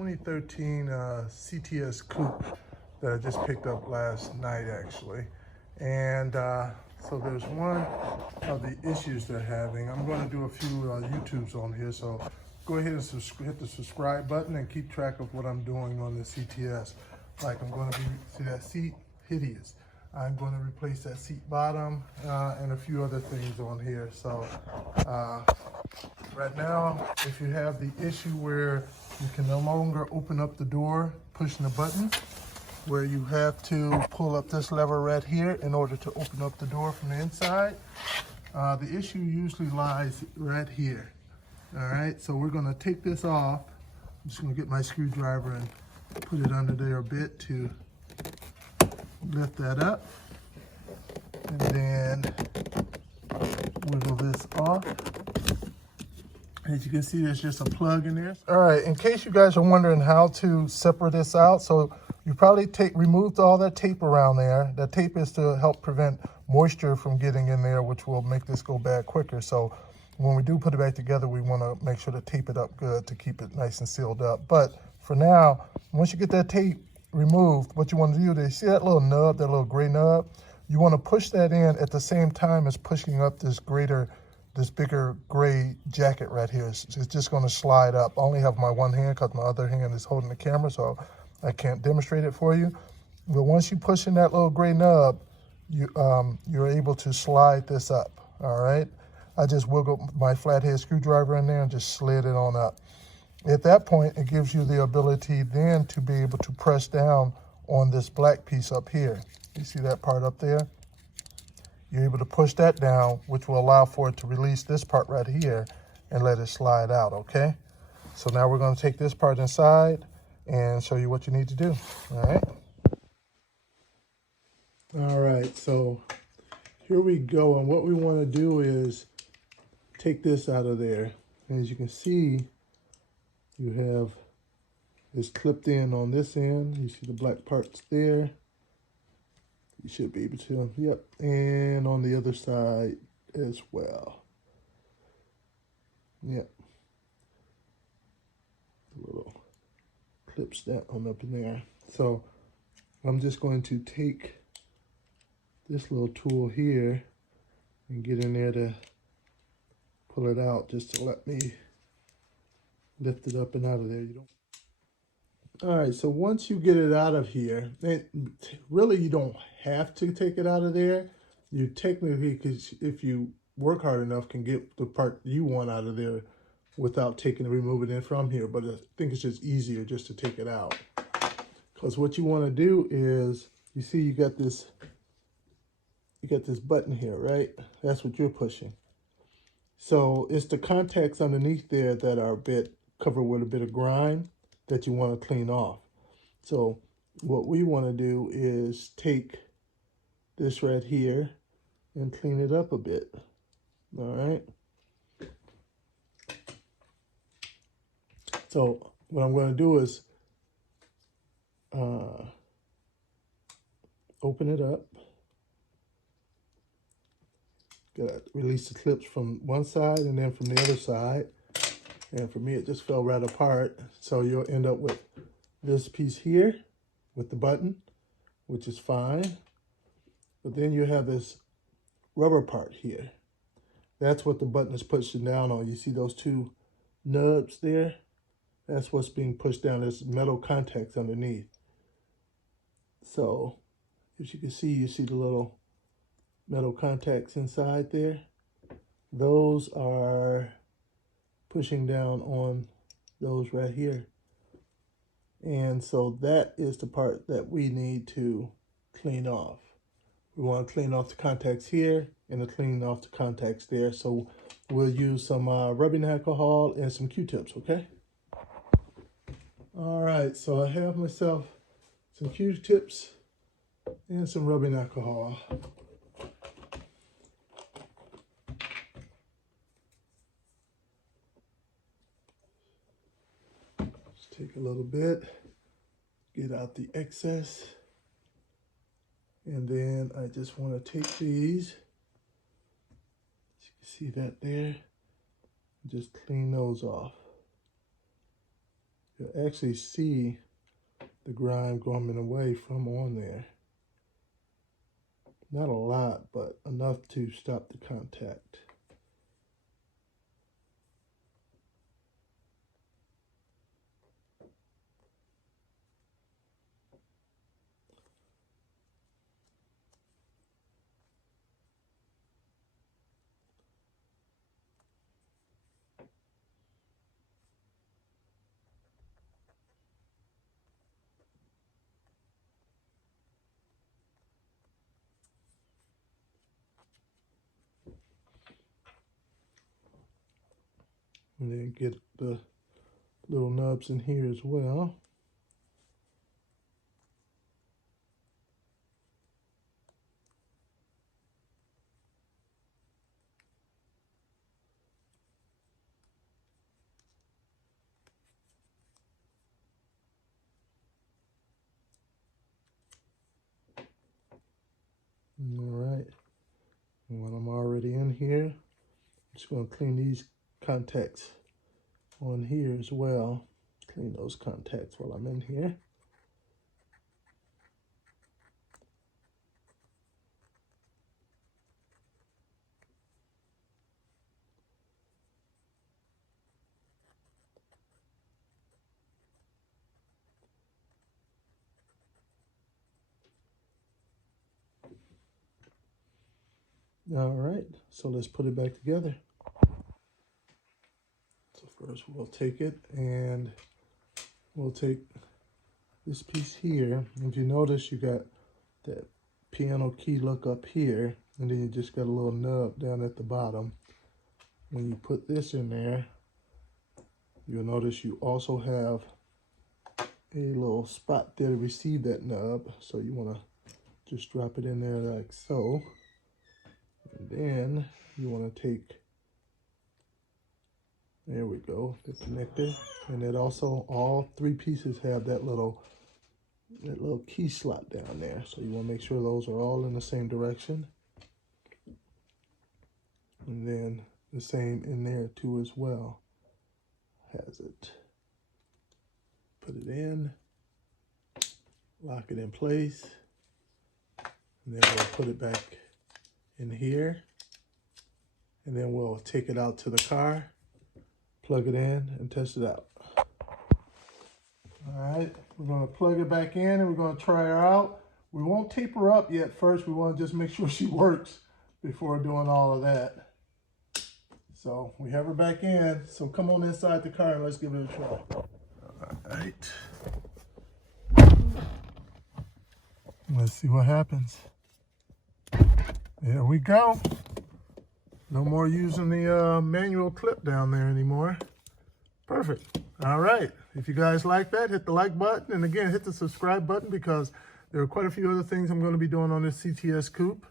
2013 CTS Coupe that I just picked up last night, actually. And so there's one of the issues they're having. I'm going to do a few YouTubes on here, so go ahead and hit the subscribe button and keep track of what I'm doing on the CTS. Like, I'm going to see that seat, hideous. I'm going to replace that seat bottom and a few other things on here. So right now, if you have the issue where you can no longer open up the door pushing the button, where you have to pull up this lever right here in order to open up the door from the inside, the issue usually lies right here. All right, so we're gonna take this off. I'm just gonna get my screwdriver and put it under there a bit to lift that up. And then wiggle this off. As you can see, there's just a plug in there. All right, in case you guys are wondering how to separate this out, so you probably removed all that tape around there. That tape is to help prevent moisture from getting in there, which will make this go bad quicker. So when we do put it back together, we want to make sure to tape it up good to keep it nice and sealed up. But for now, once you get that tape removed, what you want to do is, see that little nub, that little gray nub? You want to push that in at the same time as pushing up this bigger gray jacket right here. It's just going to slide up. I only have my one hand because my other hand is holding the camera, so I can't demonstrate it for you. But once you push in that little gray nub, you're able to slide this up, all right? I just wiggled my flathead screwdriver in there and just slid it on up. At that point, it gives you the ability then to be able to press down on this black piece up here. You see that part up there? You're able to push that down, which will allow for it to release this part right here and let it slide out, okay? So now we're gonna take this part inside and show you what you need to do, all right? All right, so here we go, and what we wanna do is take this out of there. And as you can see, you have this clipped in on this end. You see the black parts there. You should be able to, yep. And on the other side as well. Yep. The little clips that on up in there. So I'm just going to take this little tool here and get in there to pull it out, just to let me lift it up and out of there. All right, so once you get it out of here, really you don't have to take it out of there. You technically, because if you work hard enough, can get the part you want out of there without removing it from here. But I think it's just easier just to take it out. Because what you want to do is, you see you got this button here, right? That's what you're pushing. So it's the contacts underneath there that are covered with a bit of grime that you want to clean off. So what we want to do is take this right here and clean it up a bit. All right. So what I'm going to do is open it up. Gotta release the clips from one side and then from the other side. And for me, it just fell right apart. So you'll end up with this piece here with the button, which is fine. But then you have this rubber part here. That's what the button is pushing down on. You see those two nubs there? That's what's being pushed down. There's metal contacts underneath. So as you can see, you see the little metal contacts inside there. Those are pushing down on those right here. And so that is the part that we need to clean off. We want to clean off the contacts here and to clean off the contacts there. So we'll use some rubbing alcohol and some Q-tips, okay? All right, so I have myself some Q-tips and some rubbing alcohol. Take a little bit, get out the excess, and then I just want to take these, you can see that there, just clean those off. you'll actually see the grime coming away from on there. Not a lot, but enough to stop the contact. And then get the little nubs in here as well. All right, and when I'm already in here, I'm just going to clean these contacts on here as well. Clean those contacts while I'm in here. All right, so let's put it back together. So first we'll take it and we'll take this piece here. If you notice, you got that piano key look up here, and then you just got a little nub down at the bottom. When you put this in there, you'll notice you also have a little spot there to receive that nub. So you want to just drop it in there like so. And then you want to take, there we go, the connector. And it also, all three pieces have that little key slot down there. So you want to make sure those are all in the same direction. And then the same in there too as well. Has it. Put it in, lock it in place, and then we'll put it back in here, and then we'll take it out to the car, plug it in, and test it out. All right, we're going to plug it back in and we're going to try her out. We won't tape her up yet. First, we want to just make sure she works before doing all of that. So we have her back in, so come on inside the car and let's give it a try. All right. Let's see what happens. There we go. No more using the manual clip down there anymore. Perfect. All right. If you guys like that, hit the like button. And again, hit the subscribe button because there are quite a few other things I'm going to be doing on this CTS Coupe.